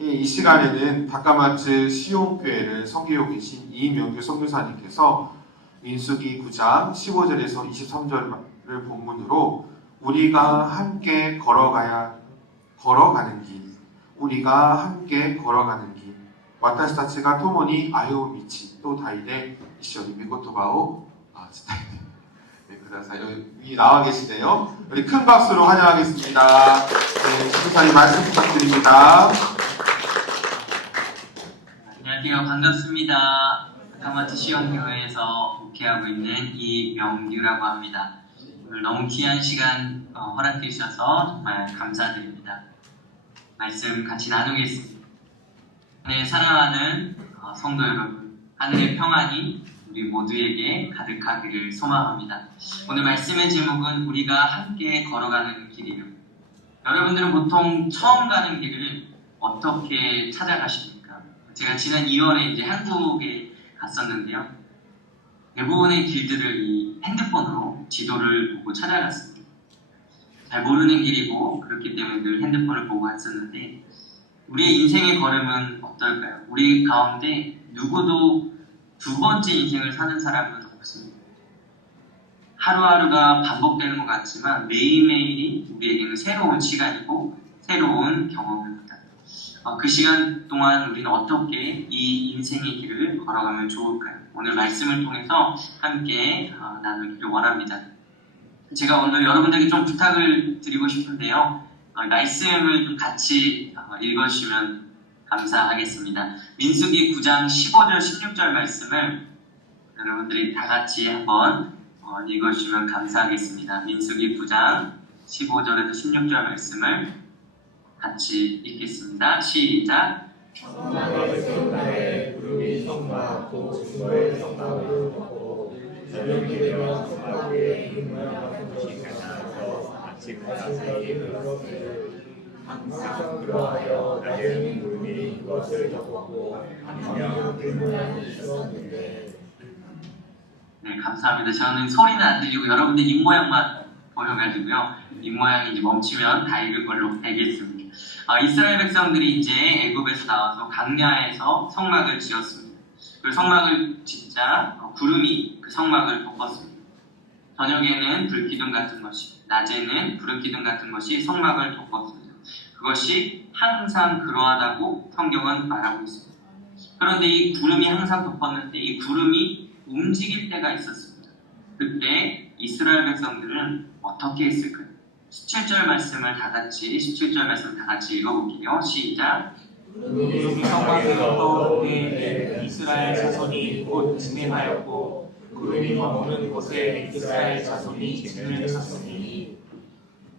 이 시간에는 다카마츠 시온교회를 섬기고 계신 이명규 선교사님께서 민수기 9장 15절에서 23절을 본문으로 우리가 함께 걸어가는 길, 우리가 함께 걸어가는 길, 와타시 타치가 토모니 아유 미치 또 다이데 이시오니 미코토바오 스타일 여기 나와 계시네요. 우리 큰 박수로 환영하겠습니다. 네, 선교사님 말씀 부탁드립니다. 안녕하세요. 반갑습니다. 다카마츠 시온교회에서 목회하고 있는 이명규라고 합니다. 오늘 너무 귀한 시간 허락해 주셔서 정말 감사드립니다. 말씀 같이 나누겠습니다. 네, 사랑하는 성도 여러분, 하늘의 평안이 우리 모두에게 가득하기를 소망합니다. 오늘 말씀의 제목은 우리가 함께 걸어가는 길이에요. 여러분들은 보통 처음 가는 길을 어떻게 찾아가십니까? 제가 지난 2월에 이제 한국에 갔었는데요. 대부분의 길들을 이 핸드폰으로 지도를 보고 찾아갔습니다. 잘 모르는 길이고 그렇기 때문에 늘 핸드폰을 보고 갔었는데 우리의 인생의 걸음은 어떨까요? 우리 가운데 누구도 두 번째 인생을 사는 사람은 없습니다. 하루하루가 반복되는 것 같지만 매일매일이 우리에게는 새로운 시간이고 새로운 경험입니다. 그 시간 동안 우리는 어떻게 이 인생의 길을 걸어가면 좋을까요? 오늘 말씀을 통해서 함께 나누기를 원합니다. 제가 오늘 여러분들에게 좀 부탁을 드리고 싶은데요. 말씀을 좀 같이 읽어주시면 감사하겠습니다. 민수기 9장 15절 16절 말씀을 여러분들이 다 같이 한번 읽어주시면 감사하겠습니다. 민수기 9장 15절에서 16절 말씀을 같이 읽겠습니다. 시작! 성막을 세운 날에 구름이 성막하고 중거의 성막을 덮고 저녁이 되면 성막 위에 긴 모양같은 것이 나타나서 아침과 사이에 그것을 항상 그러하여 낮에는 구름이 그것을 덮었고 밤에는 그 모양이 있었는데. 네, 감사합니다. 저는 소리는 안 들리고 여러분들 입모양만 보여가지고요. 입모양이 이제 멈추면 다 읽을 걸로 알겠습니다. 이스라엘 백성들이 이제 애굽에서 나와서 광야에서 성막을 지었습니다. 그 성막을 짓자 구름이 그 성막을 덮었습니다. 저녁에는 불기둥 같은 것이, 낮에는 구름기둥 같은 것이 성막을 덮었습니다. 그것이 항상 그러하다고 성경은 말하고 있습니다. 그런데 이 구름이 항상 덮었는데 이 구름이 움직일 때가 있었습니다. 그때 이스라엘 백성들은 어떻게 했을까요? 17절 말씀을 다 같이 읽어볼게요. 시작! 구름이 성막을 덮어 그에게 이스라엘 자손이 곧 진행하였고 구름이 머무는 곳에 이스라엘 자손이 진을 쳤으니.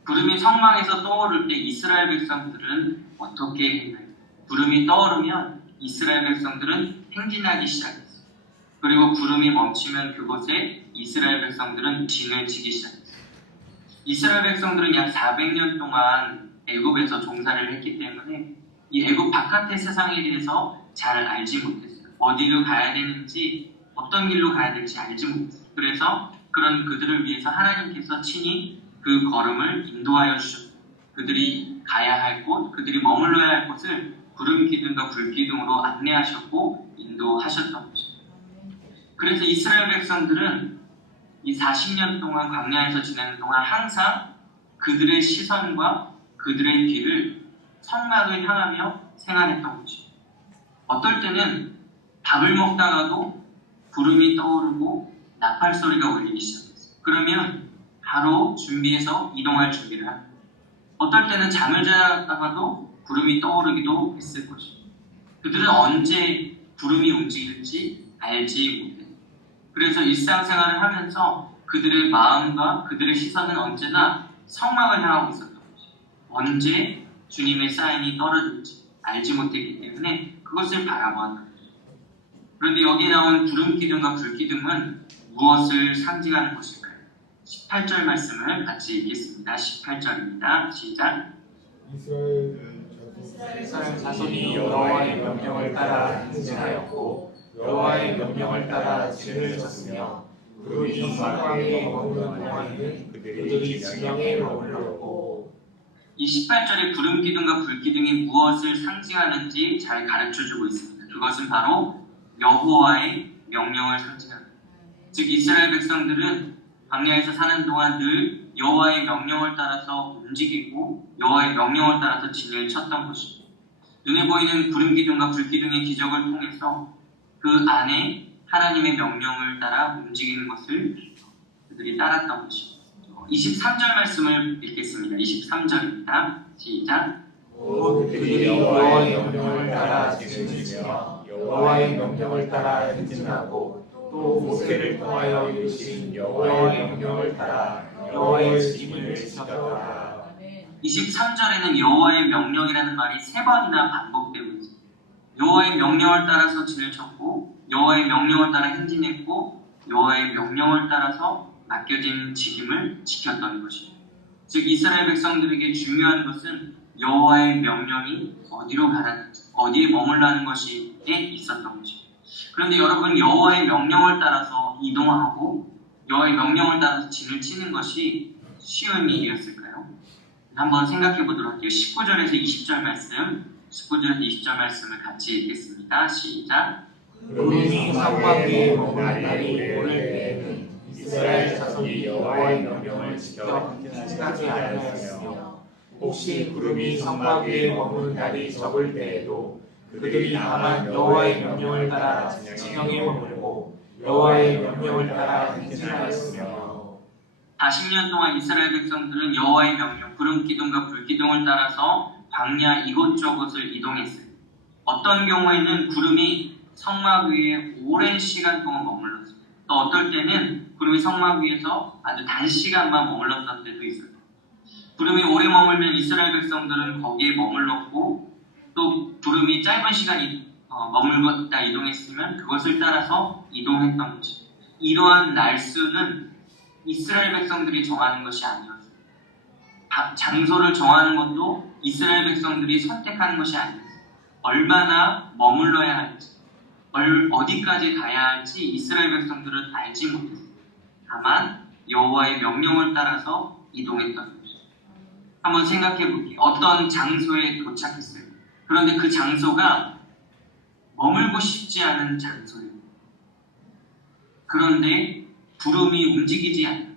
구름이 성막에서 떠오를 때 이스라엘 백성들은 어떻게 했나요? 구름이 떠오르면 이스라엘 백성들은 행진하기 시작했어요. 그리고 구름이 멈추면 그곳에 이스라엘 백성들은 진을 치기 시작했어요. 이스라엘 백성들은 약 400년 동안 애굽에서 종사를 했기 때문에 이 애굽 바깥의 세상에 대해서 잘 알지 못했어요. 어디로 가야 되는지, 어떤 길로 가야 될지 알지 못했어요. 그래서 그런 그들을 위해서 하나님께서 친히 그 걸음을 인도하여 주셨어요. 그들이 가야 할 곳, 그들이 머물러야 할 곳을 구름 기둥과 불 기둥으로 안내하셨고 인도하셨던 것입니다. 그래서 이스라엘 백성들은 이 40년 동안 광야에서 지내는 동안 항상 그들의 시선과 그들의 귀를 성막을 향하며 생활했던 것입니다. 어떨 때는 밥을 먹다가도 구름이 떠오르고 나팔 소리가 울리기 시작했어요. 그러면 바로 준비해서 이동할 준비를 합니다. 어떨 때는 잠을 자다가도 구름이 떠오르기도 했을 것입니다. 그들은 언제 구름이 움직일지 알지 못해요. 그래서 일상생활을 하면서 그들의 마음과 그들의 시선은 언제나 성막을 향하고 있었던 것입니다. 언제 주님의 사인이 떨어질지 알지 못했기 때문에 그것을 바라보았던 것입니다. 그런데 여기에 나온 구름 기둥과 불 기둥은 무엇을 상징하는 것일까요? 18절 말씀을 같이 읽겠습니다. 18절입니다. 시작! 이스라엘 자손이 여호와의 명령을 따라 행진하였고 여호와의 명령을 따라 진을 쳤으며 구름이 성막에 머무는 동안에는 그들이 진영에 머물렀고. 이 18절의 구름 기둥과 불 기둥이 무엇을 상징하는지 잘 가르쳐주고 있습니다. 그것은 바로 여호와의 명령을 상징합니다. 즉 이스라엘 백성들은 광야에서 사는 동안 늘 여호와의 명령을 따라서 움직이고 여호와의 명령을 따라서 진을 쳤던 것입니다. 눈에 보이는 구름 기둥과 불 기둥의 기적을 통해서 그 안에 하나님의 명령을 따라 움직이는 것을 그들이 따랐던 것입니다. 23절 말씀을 읽겠습니다. 23절입니다. 시작. 곧 그들이 여호와의 명령을 따라 지키며 여호와의 명령을 따라 행진하고 또 모세를 통하여 이루신 여호와의 명령을 따라 여호와의 지킴을 지켰다. 23절에는 여호와의 명령이라는 말이 3번이나 반복되고 있습니다. 여호와의 명령을 따라서 진을 쳤고 여호와의 명령을 따라 행진했고 여호와의 명령을 따라서 맡겨진 지킴을 지켰던 것입니다. 즉 이스라엘 백성들에게 중요한 것은 여호와의 명령이 어디로 가라는지, 어디에 머물라는 것이 있었던 것입니다. 그런데 여러분, 여호와의 명령을 따라서 이동하고 여호와의 명령을 따라서 진을 치는 것이 쉬운 일이었을까요? 한번 생각해 보도록 할게요. 19절에서 20절 말씀, 19절에서 20절 말씀을 같이 읽겠습니다. 시작. 구름이 성막 위에 머무는 날이 오를 때에는 이스라엘 자손이 여호와의 명령을 지켜 행진하지 아니하였으며 혹시 구름이 성막 위에 머무는 날이 적을 때에도 그들이 다만 여호와의 명령을 따라 진영에 머물고 여호와의 명령을 따라 행진하였으며 40년 동안 이스라엘 백성들은 여호와의 명령, 구름 기둥과 불 기둥을 따라서 광야 이곳저곳을 이동했어요. 어떤 경우에는 구름이 성막 위에 오랜 시간 동안 머물렀어요. 또 어떨 때는 구름이 성막 위에서 아주 단시간만 머물렀던 때도 있어요. 구름이 오래 머물면 이스라엘 백성들은 거기에 머물렀고 또 구름이 짧은 시간 머물렀다 이동했으면 그것을 따라서 이동했던 것이죠. 이러한 날수는 이스라엘 백성들이 정하는 것이 아니었어요. 장소를 정하는 것도 이스라엘 백성들이 선택하는 것이 아니었어요. 얼마나 머물러야 할지, 어디까지 가야 할지 이스라엘 백성들은 알지 못했어요. 다만 여호와의 명령을 따라서 이동했던 것이죠. 한번 생각해 볼게요. 어떤 장소에 도착했어요. 그런데 그 장소가 머물고 싶지 않은 장소예요. 그런데 구름이 움직이지 않아요.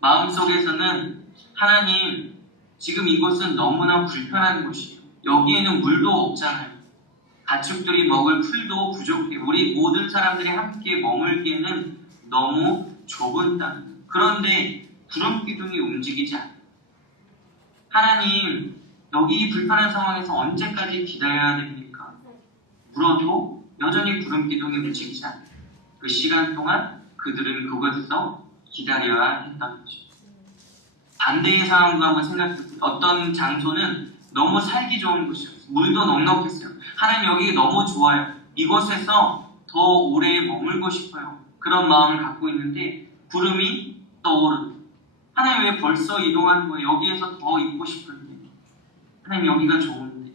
마음속에서는 하나님, 지금 이곳은 너무나 불편한 곳이에요. 여기에는 물도 없잖아요. 가축들이 먹을 풀도 부족해. 우리 모든 사람들이 함께 머물기에는 너무 좁은 땅. 그런데 구름 기둥이 움직이지 않아요. 하나님, 여기 불편한 상황에서 언제까지 기다려야 됩니까? 물어도 여전히 구름 기둥이 움직이지 않아요. 그 시간 동안 그들은 그곳에서 기다려야 했던 것이죠. 반대의 상황도 한번 생각해보세요. 어떤 장소는 너무 살기 좋은 곳이었어요. 물도 넉넉했어요. 하나님, 여기 너무 좋아요. 이곳에서 더 오래 머물고 싶어요. 그런 마음을 갖고 있는데 구름이 떠오르고, 하나님 왜 벌써 이동하는 거예요? 여기에서 더 있고 싶은데, 하나님 여기가 좋은데.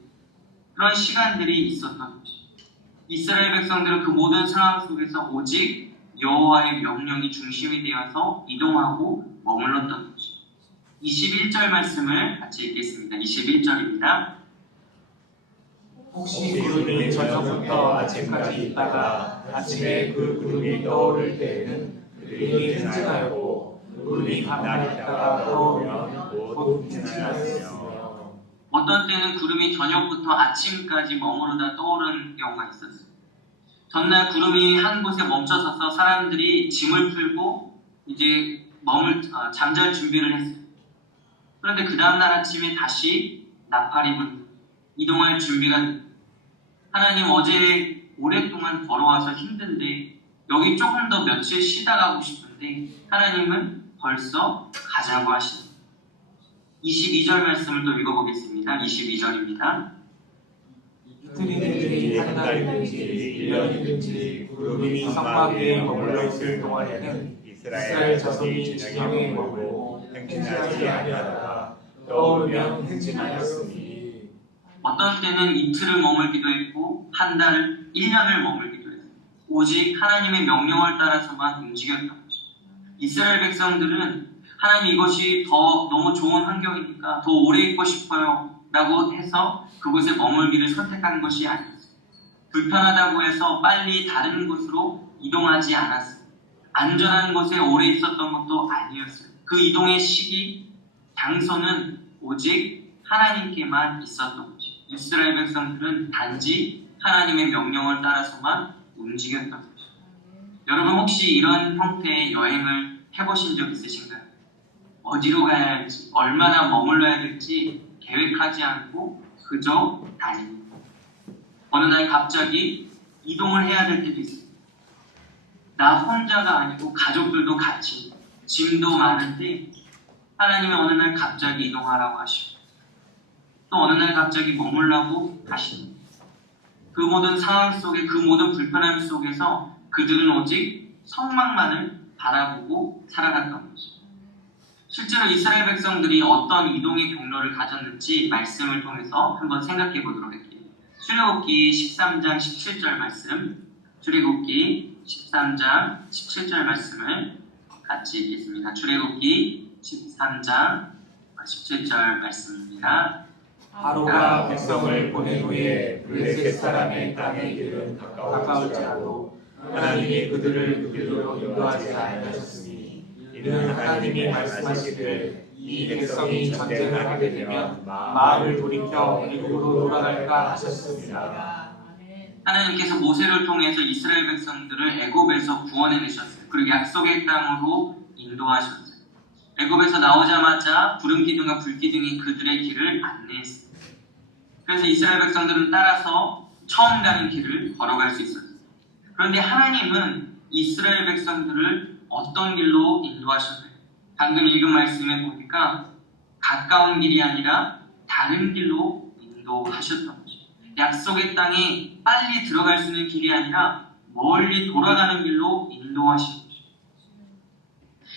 그런 시간들이 있었던 것이죠. 이스라엘 백성들은 그 모든 상황 속에서 오직 여호와의 명령이 중심이 되어서 이동하고 머물렀던 것이죠. 21절 말씀을 같이 읽겠습니다. 21절입니다. 혹시 구름이 저녁부터 아침까지 있다가 아침에 그 구름이 떠오를 때에는 그들이 행진하였고 구름이 가만히 있다가 떠오르면 곧 행진하였으며 어떤 때는 구름이 저녁부터 아침까지 머무르다 떠오르는 경우가 있었어요. 전날 구름이 한 곳에 멈춰서서 사람들이 짐을 풀고 이제 잠잘 준비를 했어요. 그런데 그 다음날 아침에 다시 나팔이 불고 이동할 준비가 됐어요. 하나님, 어제 오랫동안 걸어와서 힘든데 여기 조금 더 며칠 쉬다 가고 싶은데 하나님은 벌써 가자고 하시네요. 22절 말씀을 또 읽어보겠습니다. 22절입니다. 이틀이든지 한 달이든지 1년이든지 구름이 성막 위에 머물러 있을 동안에는 이스라엘 자손이 진영에 머물고 행진하지 아니하다가 떠오르면 행진하였으니 어떤 때는 이틀을 머물기도 했고 한 달, 1년을 머물기도 했어요. 오직 하나님의 명령을 따라서만 움직였던 것이죠. 이스라엘 백성들은 하나님 이것이 더 너무 좋은 환경이니까 더 오래 있고 싶어요 라고 해서 그곳에 머물기를 선택한 것이 아니었어요. 불편하다고 해서 빨리 다른 곳으로 이동하지 않았어요. 안전한 곳에 오래 있었던 것도 아니었어요. 그 이동의 시기, 장소는 오직 하나님께만 있었던 것이죠. 이스라엘 백성들은 단지 하나님의 명령을 따라서만 움직였던 것이죠. 여러분 혹시 이런 형태의 여행을 해보신 적 있으신가요? 어디로 가야 할지, 얼마나 머물러야 될지 계획하지 않고 그저 다닙니다. 어느 날 갑자기 이동을 해야 될 때도 있습니다. 나 혼자가 아니고 가족들도 같이, 짐도 많은데 하나님이 어느 날 갑자기 이동하라고 하시고 또 어느 날 갑자기 머물라고 하십니다. 그 모든 상황 속에, 그 모든 불편함 속에서 그들은 오직 성막만을 바라보고 살아갔던 것입니다. 실제로 이스라엘 백성들이 어떤 이동의 경로를 가졌는지 말씀을 통해서 한번 생각해 보도록 할게요. 출애굽기 13장 17절 말씀, 출애굽기 13장 17절 말씀을 같이 읽겠습니다. 출애굽기 13장 17절 말씀입니다. 바로가 백성을 보낸 후에 블레셋 사람의 땅의 길은 가까울지라도 하나님이 그들을 그 길로 인도하지 않으셨으니 이는 하나님이 말씀하시기를 이 백성이 전쟁을 하게 되면 마음을 돌이켜 애굽으로 돌아갈까 하셨습니다. 하나님께서 모세를 통해서 이스라엘 백성들을 애굽에서 구원해내셨어요. 그리고 약속의 땅으로 인도하셨어요. 애굽에서 나오자마자 구름 기둥과 불 기둥이 그들의 길을 안내했어요. 그래서 이스라엘 백성들은 따라서 처음 가는 길을 걸어갈 수 있었어요. 그런데 하나님은 이스라엘 백성들을 어떤 길로 인도하셨나요? 방금 읽은 말씀에 보니까 가까운 길이 아니라 다른 길로 인도하셨던 것이죠. 약속의 땅에 빨리 들어갈 수 있는 길이 아니라 멀리 돌아가는 길로 인도하신 것이죠.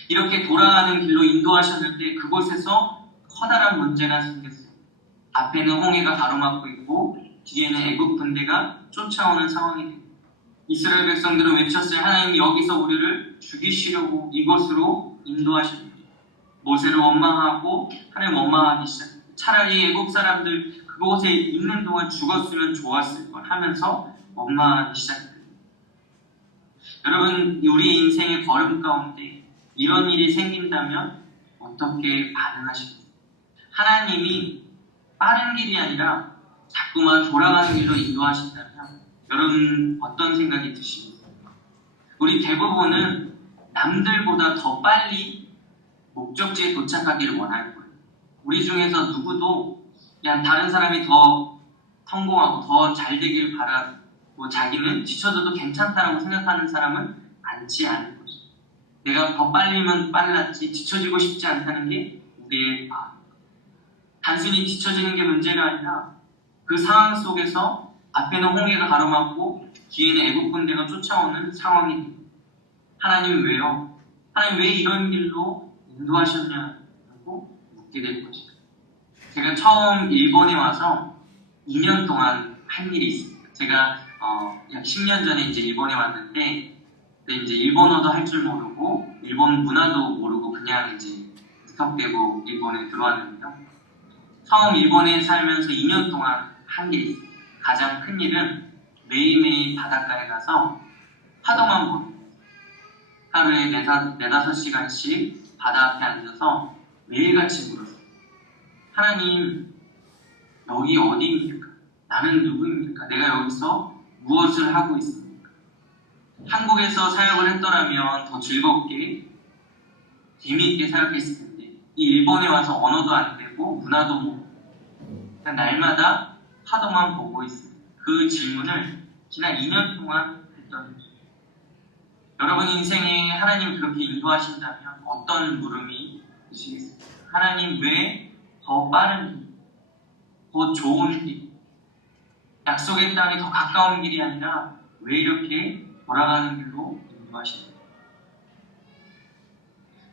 이렇게 돌아가는 길로 인도하셨는데 그곳에서 커다란 문제가 생겼어요. 앞에는 홍해가 가로막고 있고 뒤에는 애굽 군대가 쫓아오는 상황이 됩니다. 이스라엘 백성들은 외쳤어요. 하나님 여기서 우리를 죽이시려고 이곳으로 인도하십니다. 모세를 원망하고 하나님 원망하기 시작합니다. 차라리 애굽 사람들 그곳에 있는 동안 죽었으면 좋았을 걸 하면서 원망하기 시작합니다. 여러분 우리의 인생의 걸음 가운데 이런 일이 생긴다면 어떻게 반응하시겠어요? 하나님이 빠른 길이 아니라 자꾸만 돌아가는 길로 인도하신다면 여러분 어떤 생각이 드십니까? 우리 대부분은 남들보다 더 빨리 목적지에 도착하기를 원할 거예요. 우리 중에서 누구도 그냥 다른 사람이 더 성공하고 더 잘 되길 바라고 자기는 지쳐져도 괜찮다라고 생각하는 사람은 많지 않을 것이죠. 내가 더 빨리면 빨랐지 지쳐지고 싶지 않다는 게 우리의 마음. 단순히 지쳐지는 게 문제가 아니라 그 상황 속에서 앞에는 홍해가 가로막고 뒤에는 애국 군대가 쫓아오는 상황이 됩니다. 하나님 왜요? 하나님 왜 이런 길로 인도하셨냐고 묻게 될 것이죠. 제가 처음 일본에 와서 2년 동안 한 일이 있습니다. 제가 약 10년 전에 이제 일본에 왔는데 그때 이제 일본어도 할 줄 모르고 일본 문화도 모르고 그냥 이제 무턱대고 일본에 들어왔는데요. 처음 일본에 살면서 2년 동안 한 일이 있습니다. 가장 큰 일은 매일매일 바닷가에 가서 파도만 보는 거예요. 하루에 4-5시간씩 바다 앞에 앉아서 매일같이 물었어요. 하나님, 여기 어디입니까? 나는 누구입니까? 내가 여기서 무엇을 하고 있습니까? 한국에서 사역을 했더라면 더 즐겁게 재미있게 생각했을 텐데 이 일본에 와서 언어도 안 되고 문화도 모르고 그냥 날마다 파도만 보고 있습니다. 그 질문을 지난 2년 동안 했던 거죠. 여러분 인생에 하나님이 그렇게 인도하신다면 어떤 물음이 드시겠습니까? 하나님 왜 더 빠른 길, 더 좋은 길, 약속의 땅에 더 가까운 길이 아니라 왜 이렇게 돌아가는 길로 인도하십니까?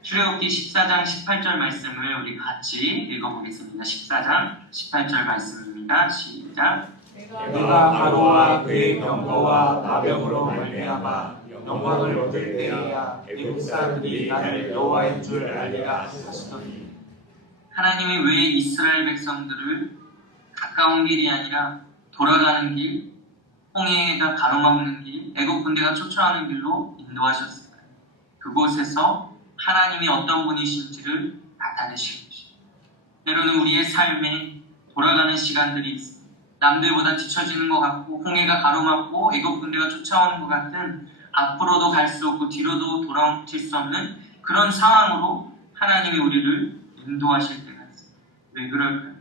출애굽기 14장 18절 말씀을 우리 같이 읽어보겠습니다. 14장 18절 말씀입니다. 시작. 내가 바로와 그의 병거와 나병으로 말미암아 영광을 얻을 때에야 애국 사람들이 나를 여호와인 줄 알리라 하시더니 하나님이 왜 이스라엘 백성들을 가까운 길이 아니라 돌아가는 길, 홍해가 가로막는 길, 애국 군대가 쫓아오는 길로 인도하셨을까요? 그곳에서 하나님이 어떤 분이신지를 나타내신 것입니다. 때로는 우리의 삶에 돌아가는 시간들이 있습니다. 남들보다 뒤처지는 것 같고 홍해가 가로막고 애국 군대가 쫓아오는 것 같은 앞으로도 갈 수 없고 뒤로도 돌아칠 수 없는 그런 상황으로 하나님이 우리를 인도하실 때가 있습니다. 왜 그럴까요?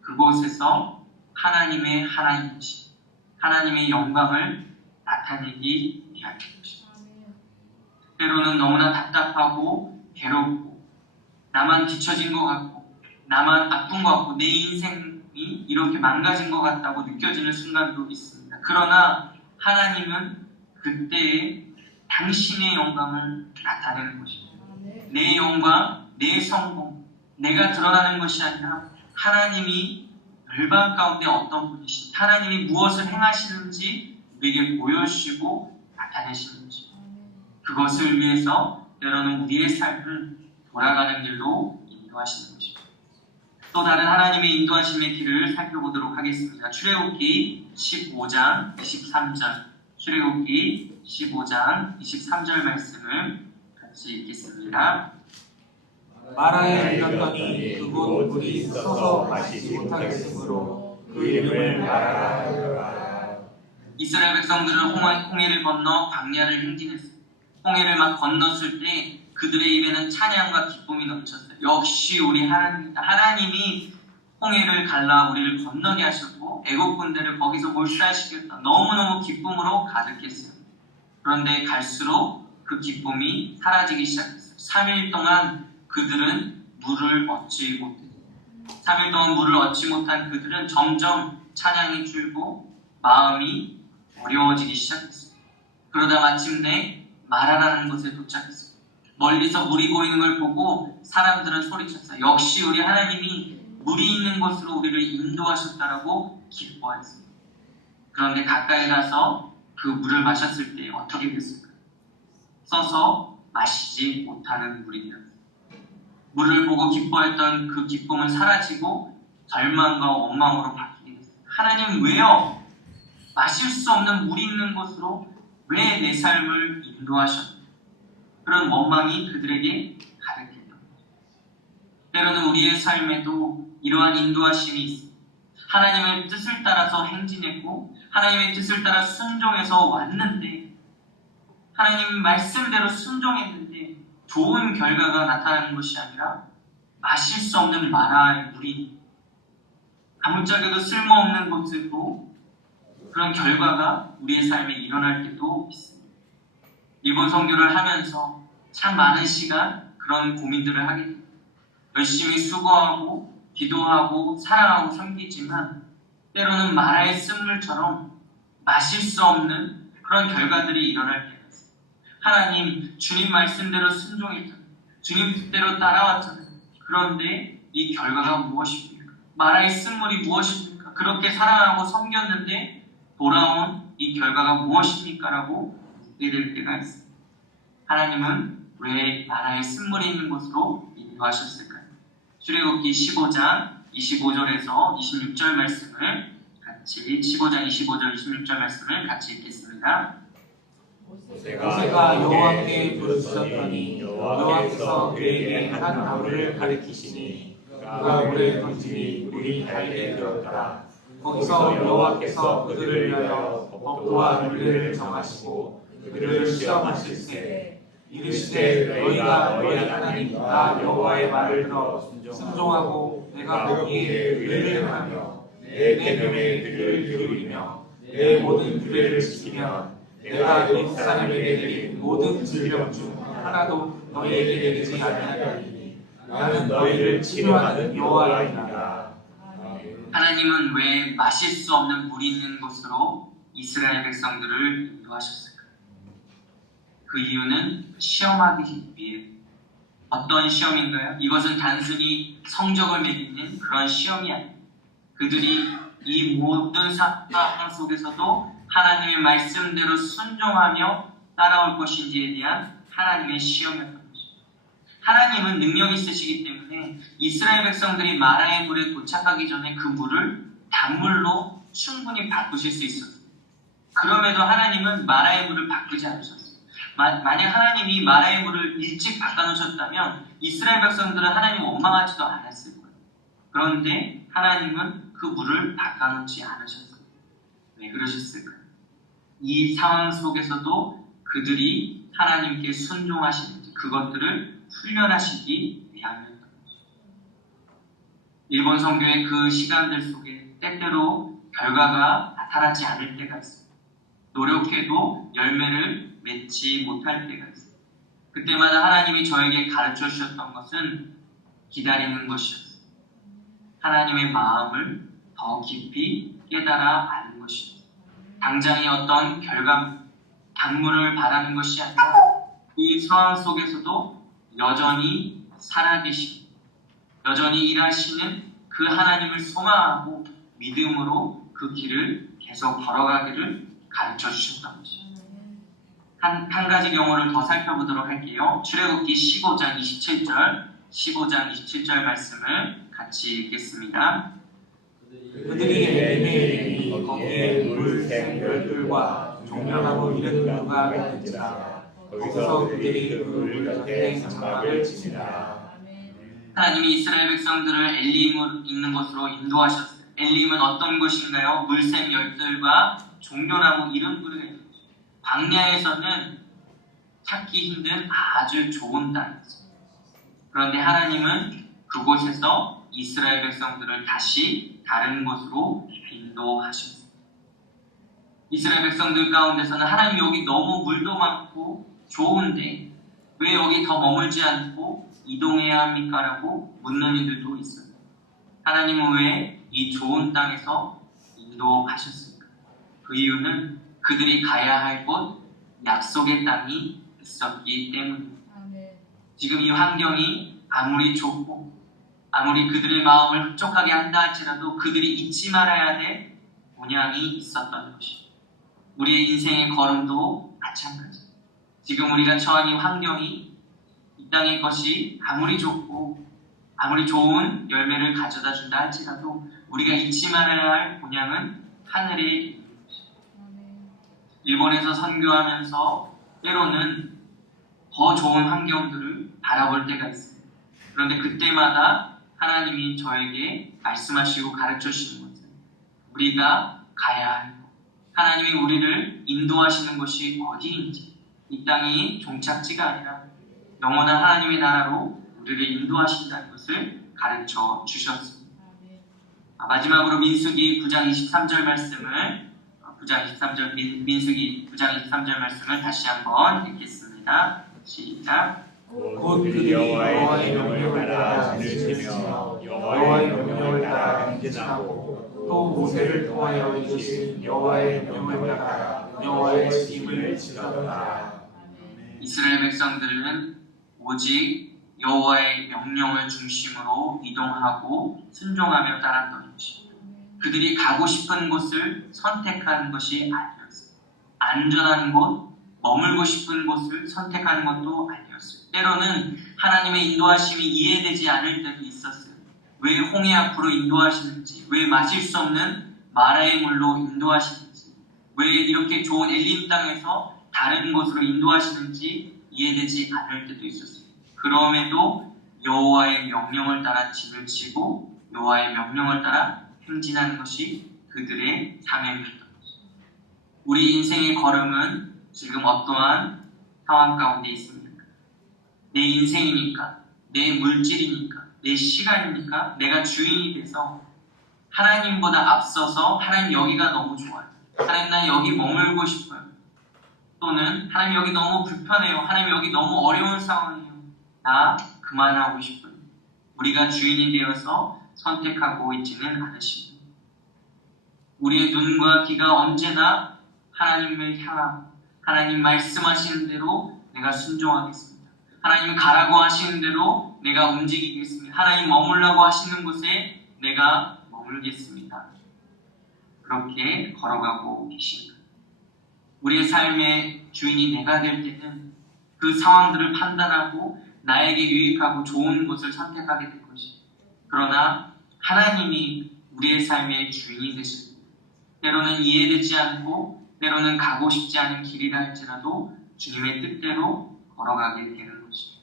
그곳에서 하나님의 하나님이신 하나님의 영광을 나타내기 위한 것입니다. 때로는 너무나 답답하고 괴롭고 나만 뒤처진 것 같고 나만 아픈 것 같고 내 인생이 이렇게 망가진 것 같다고 느껴지는 순간도 있습니다. 그러나 하나님은 그때에 당신의 영광을 나타내는 것입니다. 내 영광, 내 성공, 내가 드러나는 것이 아니라 하나님이 열방 가운데 어떤 분이신지 하나님이 무엇을 행하시는지 우리에게 보여주시고 나타내시는 것입니다. 그것을 위해서 때로는 우리의 삶을 돌아가는 길로 인도하시는 것입니다. 또 다른 하나님의 인도하심의 길을 살펴보도록 하겠습니다. 출애굽기 15장 23절 출애굽기 15장 23절 말씀을 같이 읽겠습니다. 마라에 이르렀더니 그곳 물이 서서 마시지 못하겠으므로 그 이름을 마라라 하더라. 이스라엘 백성들은 홍해를 건너 광야를 행진했습니다. 홍해를 막 건넜을 때 그들의 입에는 찬양과 기쁨이 넘쳤어요. 역시 우리 하나님이다. 하나님이 홍해를 갈라 우리를 건너게 하셨고 애국 군대를 거기서 몰살시켰다. 너무너무 기쁨으로 가득했어요. 그런데 갈수록 그 기쁨이 사라지기 시작했어요. 3일 동안 그들은 물을 얻지 못했어요. 3일 동안 물을 얻지 못한 그들은 점점 찬양이 줄고 마음이 어려워지기 시작했어요. 그러다 마침내 마라라는 곳에 도착했어요. 멀리서 물이 보이는 걸 보고 사람들은 소리쳤어요. 역시 우리 하나님이 물이 있는 곳으로 우리를 인도하셨다라고 기뻐했습니다. 그런데 가까이 가서 그 물을 마셨을 때 어떻게 됐을까요? 써서 마시지 못하는 물이 되었습니다. 물을 보고 기뻐했던 그 기쁨은 사라지고 절망과 원망으로 바뀌게 됐습니다. 하나님 왜요? 마실 수 없는 물이 있는 곳으로 왜 내 삶을 인도하셨나요? 그런 원망이 그들에게 가득했던 거죠. 때로는 우리의 삶에도 이러한 인도하심이 있습니다. 하나님의 뜻을 따라서 행진했고 하나님의 뜻을 따라 순종해서 왔는데 하나님 말씀대로 순종했는데 좋은 결과가 나타나는 것이 아니라 마실 수 없는 마라의 물이 아무짝에도 쓸모없는 곳으로 그런 결과가 우리의 삶에 일어날 때도 있습니다. 일본 선교를 하면서 참 많은 시간 그런 고민들을 하게 됩니다. 열심히 수고하고 기도하고 사랑하고 섬기지만 때로는 마라의 쓴물처럼 마실 수 없는 그런 결과들이 일어날 때가 있습니다. 하나님 주님 말씀대로 순종했잖아요. 주님 뜻대로 따라왔잖아요. 그런데 이 결과가 무엇입니까? 마라의 쓴물이 무엇입니까? 그렇게 사랑하고 섬겼는데 돌아온 이 결과가 무엇입니까? 라고 묻게 될 때가 있습니다. 하나님은 왜 마라의 쓴물이 있는 곳으로 인도하셨을까요? 출애굽기 15장 25절에서 26절 말씀을 같이 15장 25절 26절 말씀을 같이 읽겠습니다. 모세가 여호와께 부르짖었더니 여호와께서 그에게 한 나무를 가리키시니 그가 물에 던지니 물이 달게 되었더라. 거기서 여호와께서 그들을 위하여 법도와 윤례를 정하시고 그들을 시험하실세 이르시되 너희가 너희 하나님 나 여호와의 말을 들어 순종하고 내가 거기에 의를 행하며 내 계명의 귀를 기울이며 내 모든 규례를 지키면 내가 예루살렘에게 내린 모든 질병 중 하나도 너희에게 내리지 아니하리니 나는 너희를 치료하는 여호와이니라. 하나님은 왜 마실 수 없는 물이 있는 곳으로 이스라엘 백성들을 인도하셨을까요? 그 이유는 시험하기 위해. 어떤 시험인가요? 이것은 단순히 성적을 매기는 그런 시험이 아닙니다. 그들이 이 모든 상황 속에서도 하나님의 말씀대로 순종하며 따라올 것인지에 대한 하나님의 시험이었던 것입니다. 하나님은 능력이 있으시기 때문에 이스라엘 백성들이 마라의 물에 도착하기 전에 그 물을 단물로 충분히 바꾸실 수 있었어요. 그럼에도 하나님은 마라의 물을 바꾸지 않으셨어요. 만약 하나님이 마라의 물을 일찍 바꿔놓으셨다면 이스라엘 백성들은 하나님 원망하지도 않았을 거예요. 그런데 하나님은 그 물을 바꿔놓지 않으셨어요. 왜 그러셨을까요? 이 상황 속에서도 그들이 하나님께 순종하시는지 그것들을 훈련하시기 위함이었던 것이죠. 일본 선교의 그 시간들 속에 때때로 결과가 나타나지 않을 때가 있어요. 노력해도 열매를 맺지 못할 때가 있어요. 그때마다 하나님이 저에게 가르쳐 주셨던 것은 기다리는 것이었어요. 하나님의 마음을 더 깊이 깨달아 아는 것이었어요. 당장의 어떤 결과, 단물을 바라는 것이 아니라 이 상황 속에서도 여전히 살아계시고 여전히 일하시는 그 하나님을 소망하고 믿음으로 그 길을 계속 걸어가기를 가르쳐 주셨던 것이죠. 한 가지 경우를 더 살펴보도록 할게요. 출애굽기 15장 27절 말씀을 같이 읽겠습니다. 그들이 엘림에 이르니 거기에 물샘 열둘과 종려나무 70그루가 있는지라 거기서 그들이 그 물 곁에 장막을 치니라. 하나님이 이스라엘 백성들을 엘림 있는 곳으로 인도하셨어요. 엘림은 어떤 곳인가요? 물샘 열둘과 종려나무 70그루가 있는 곳. 광야에서는 찾기 힘든 아주 좋은 땅이었어요. 그런데 하나님은 그곳에서 이스라엘 백성들을 다시 다른 곳으로 인도하셨습니다. 이스라엘 백성들 가운데서는 하나님 여기 너무 물도 많고 좋은데 왜 여기 더 머물지 않고 이동해야 합니까? 라고 묻는 이들도 있어요. 하나님은 왜 이 좋은 땅에서 인도하셨습니까? 그 이유는 그들이 가야 할 곳 약속의 땅이 있었기 때문입니다. 지금 이 환경이 아무리 좁고 아무리 그들의 마음을 흡족하게 한다 할지라도 그들이 잊지 말아야 될 본향이 있었던 것이 우리의 인생의 걸음도 마찬가지. 지금 우리가 처한 이 환경이 이 땅의 것이 아무리 좁고 아무리 좋은 열매를 가져다 준다 할지라도 우리가 잊지 말아야 할 본향은 하늘에 있는 것입니다. 일본에서 선교하면서 때로는 더 좋은 환경들을 바라볼 때가 있습니다. 그런데 그때마다 하나님이 저에게 말씀하시고 가르쳐 주시는 것은 우리가 가야 할 곳, 하나님이 우리를 인도하시는 것이 어디인지 이 땅이 종착지가 아니라 영원한 하나님의 나라로 우리를 인도하신다는 것을 가르쳐 주셨습니다. 마지막으로 민수기 9장 23절 말씀을 민수기 9장 23절 말씀을 다시 한번 읽겠습니다. 시작. 곧 그들이 여호와의 명령을 따라 진을 치며 여호와의 명령을 따라 행진하고 또 모세를 통하여 이루신 여호와의 명령을 따라 여호와의 짐을 지켰다. 이스라엘 백성들은 오직 여호와의 명령을 중심으로 이동하고 순종하며 따랐던 것입니다. 그들이 가고 싶은 곳을 선택한 것이 아니었어요. 안전한 곳, 머물고 싶은 곳을 선택하는 것도 아니었어요. 때로는 하나님의 인도하심이 이해되지 않을 때도 있었어요. 왜 홍해 앞으로 인도하시는지, 왜 마실 수 없는 마라의 물로 인도하시는지, 왜 이렇게 좋은 엘림 땅에서 다른 곳으로 인도하시는지 이해되지 않을 때도 있었어요. 그럼에도 여호와의 명령을 따라 짐을 치고 여호와의 명령을 따라 행진하는 것이 그들의 사명이었던 것입니다. 우리 인생의 걸음은 지금 어떠한 상황 가운데 있습니까? 내 인생이니까, 내 물질이니까, 내 시간이니까 내가 주인이 돼서 하나님보다 앞서서 하나님 여기가 너무 좋아요. 하나님 나 여기 머물고 싶어요. 또는 하나님 여기 너무 불편해요. 하나님 여기 너무 어려운 상황이에요. 나 그만하고 싶어요. 우리가 주인이 되어서 선택하고 있지는 않으십니다. 우리의 눈과 귀가 언제나 하나님을 향하고 하나님 말씀하시는 대로 내가 순종하겠습니다. 하나님 가라고 하시는 대로 내가 움직이겠습니다. 하나님 머물라고 하시는 곳에 내가 머물겠습니다. 그렇게 걸어가고 계십니다. 우리의 삶의 주인이 내가 될 때는 그 상황들을 판단하고 나에게 유익하고 좋은 것을 선택하게 될 것이에요. 그러나 하나님이 우리의 삶의 주인이 되실 때 때로는 이해되지 않고 때로는 가고 싶지 않은 길이라 할지라도 주님의 뜻대로 걸어가게 되는 것이에요.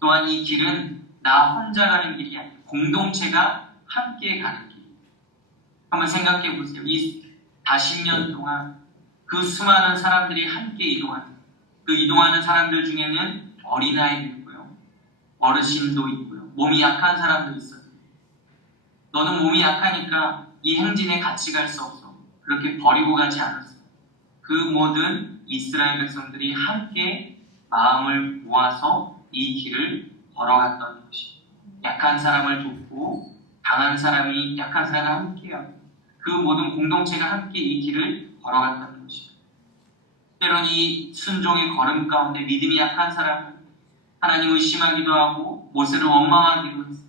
또한 이 길은 나 혼자 가는 길이 아니라 공동체가 함께 가는 길이에요. 한번 생각해 보세요. 이 40년 동안 그 수많은 사람들이 함께 이동하는 그 이동하는 사람들 중에는 어린아이도 있고요. 어르신도 있고요. 몸이 약한 사람도 있어요. 너는 몸이 약하니까 이 행진에 같이 갈 수 없어. 그렇게 버리고 가지 않았어요. 그 모든 이스라엘 백성들이 함께 마음을 모아서 이 길을 걸어갔던 것이에요. 약한 사람을 돕고 강한 사람이 약한 사람과 함께하고 그 모든 공동체가 함께 이 길을 걸어갔던 것이에요. 때론 이 순종의 걸음 가운데 믿음이 약한 사람은 하나님을 의심하기도 하고 모세를 원망하기도 했어요.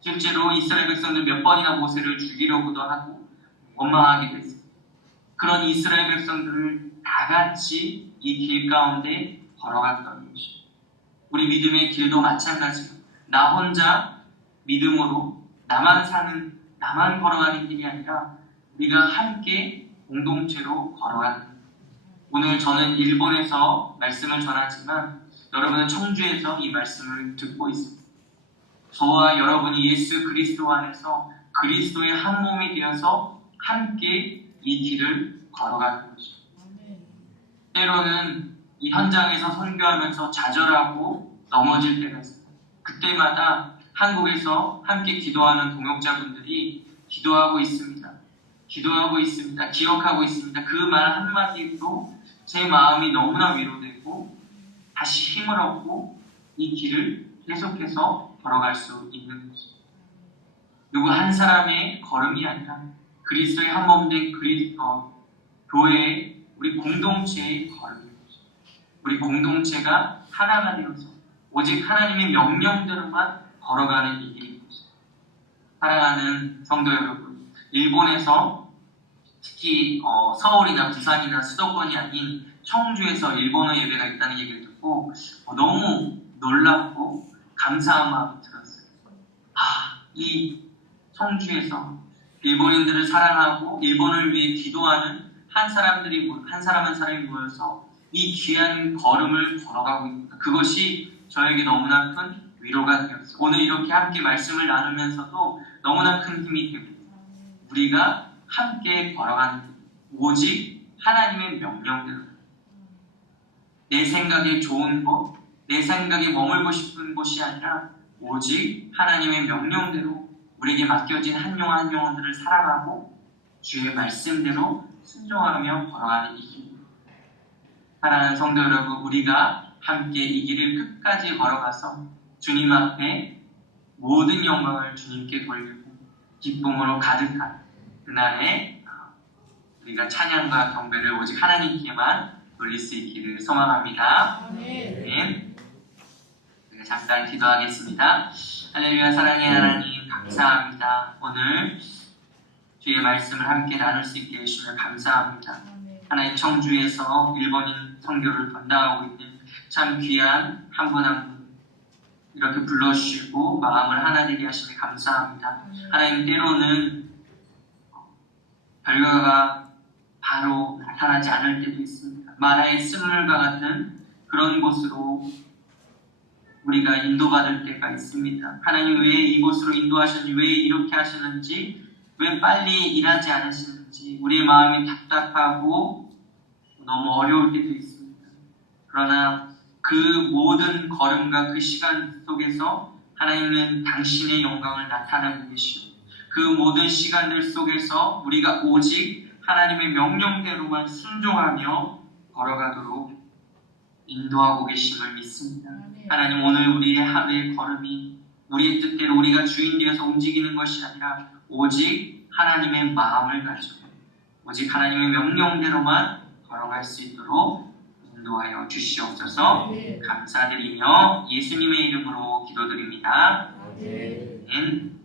실제로 이스라엘 백성들 몇 번이나 모세를 죽이려고도 하고 원망하기도 했어요. 그런 이스라엘 백성들을 다 같이 이 길 가운데 걸어갔던 것이에요. 우리 믿음의 길도 마찬가지예요. 나 혼자 믿음으로 나만 걸어가는 길이 아니라 우리가 함께 공동체로 걸어가는 길. 오늘 저는 일본에서 말씀을 전하지만 여러분은 청주에서 이 말씀을 듣고 있습니다. 저와 여러분이 예수 그리스도 안에서 그리스도의 한 몸이 되어서 함께 이 길을 걸어가는 것입니다. 때로는 이 현장에서 선교하면서 좌절하고 넘어질 때가 있습니다. 그때마다 한국에서 함께 기도하는 동역자분들이 기도하고 있습니다. 기도하고 있습니다. 기억하고 있습니다. 그 말 한마디로 제 마음이 너무나 위로되고 다시 힘을 얻고 이 길을 계속해서 걸어갈 수 있는 것입니다. 누구 한 사람의 걸음이 아니라 그리스도의 한 몸 된 교회의 우리 공동체의 걸음입니다. 우리 공동체가 하나가 되어서 오직 하나님의 명령대로만 걸어가는 이 길입니다. 사랑하는 성도 여러분, 일본에서 특히 서울이나 부산이나 수도권이 아닌 청주에서 일본어 예배가 있다는 얘기를 듣고 너무 놀랍고 감사한 마음이 들었어요. 이 청주에서 일본인들을 사랑하고 일본을 위해 기도하는 한 사람 한 사람이 모여서 이 귀한 걸음을 걸어가고 있구나. 그것이 저에게 너무나 큰 위로가 되었어요. 오늘 이렇게 함께 말씀을 나누면서도 너무나 큰 힘이 됩니다. 우리가 함께 걸어가는 길, 오직 하나님의 명령대로 내 생각에 좋은 것, 내 생각에 머물고 싶은 곳이 아니라 오직 하나님의 명령대로 우리에게 맡겨진 한 영혼 한 영혼들을 사랑하고 주의 말씀대로 순종하며 걸어가는 이 길. 사랑하는 성도 여러분, 우리가 함께 이 길을 끝까지 걸어가서 주님 앞에 모든 영광을 주님께 돌리고 기쁨으로 가득한 그날에 우리가 찬양과 경배를 오직 하나님께만 돌릴 수 있기를 소망합니다. 아멘. 우리가 잠깐 기도하겠습니다. 할렐루야. 사랑의 하나님 감사합니다. 오늘 주의 말씀을 함께 나눌 수 있게 해주시면 감사합니다. 하나님 청주에서 일본인 선교를 담당하고 있는 참 귀한 한 분 한 분 이렇게 불러주시고 마음을 하나 되게 하시니 감사합니다. 하나님 때로는 결과가 바로 나타나지 않을 때도 있습니다. 마라의 쓴물과 같은 그런 곳으로 우리가 인도받을 때가 있습니다. 하나님 왜 이곳으로 인도하셨는지, 왜 이렇게 하시는지, 왜 빨리 일하지 않으시는지 우리의 마음이 답답하고 너무 어려울 때도 있습니다. 그러나 그 모든 걸음과 그 시간 속에서 하나님은 당신의 영광을 나타내고 계시고 그 모든 시간들 속에서 우리가 오직 하나님의 명령대로만 순종하며 걸어가도록 인도하고 계심을 믿습니다. 하나님 오늘 우리의 하루의 걸음이 우리의 뜻대로 우리가 주인 되어서 움직이는 것이 아니라 오직 하나님의 마음을 가지고 오직 하나님의 명령대로만 걸어갈 수 있도록 인도하여 주시옵소서. 감사드리며 예수님의 이름으로 기도드립니다. 아멘.